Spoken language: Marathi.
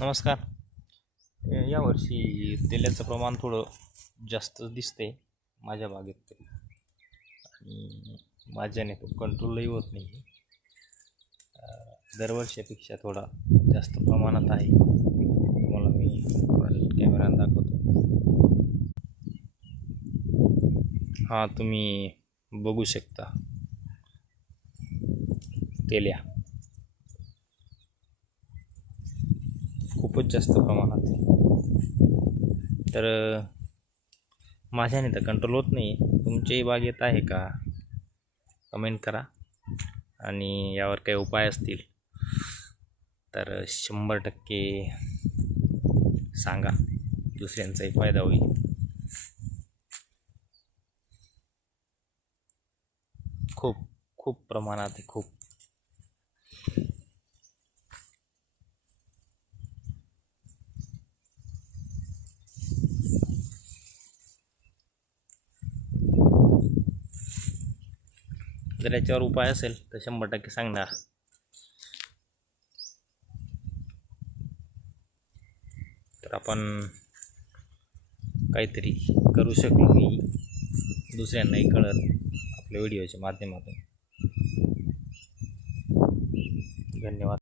नमस्कार. यावर्षी तेलाचं प्रमाण थोडं जास्त दिसतंय माझ्या बागेत तरी, आणि माझ्याने तो कंट्रोलही होत नाही. दरवर्षीपेक्षा थोडा जास्त प्रमाणात आहे. तुम्हाला मी फ्रंट कॅमेऱ्याने दाखवतो. हा तुम्ही बघू शकता तेल्या खूपच जास्त प्रमाणात आहे. तर माझ्याने तर कंट्रोल होत नाही. तुमच्याही बागेत आहे का? कमेंट करा, आणि यावर काही उपाय असतील तर 100% सांगा, दुसऱ्यांचाही फायदा होईल. खूप खूप प्रमाणात आहे, खूप. जर याच्यावर उपाय असेल तर 100% सांगणार. तर आपण काहीतरी करू शकलो मी, दुसऱ्यांनाही कळत आपल्या व्हिडिओच्या माध्यमातून. धन्यवाद.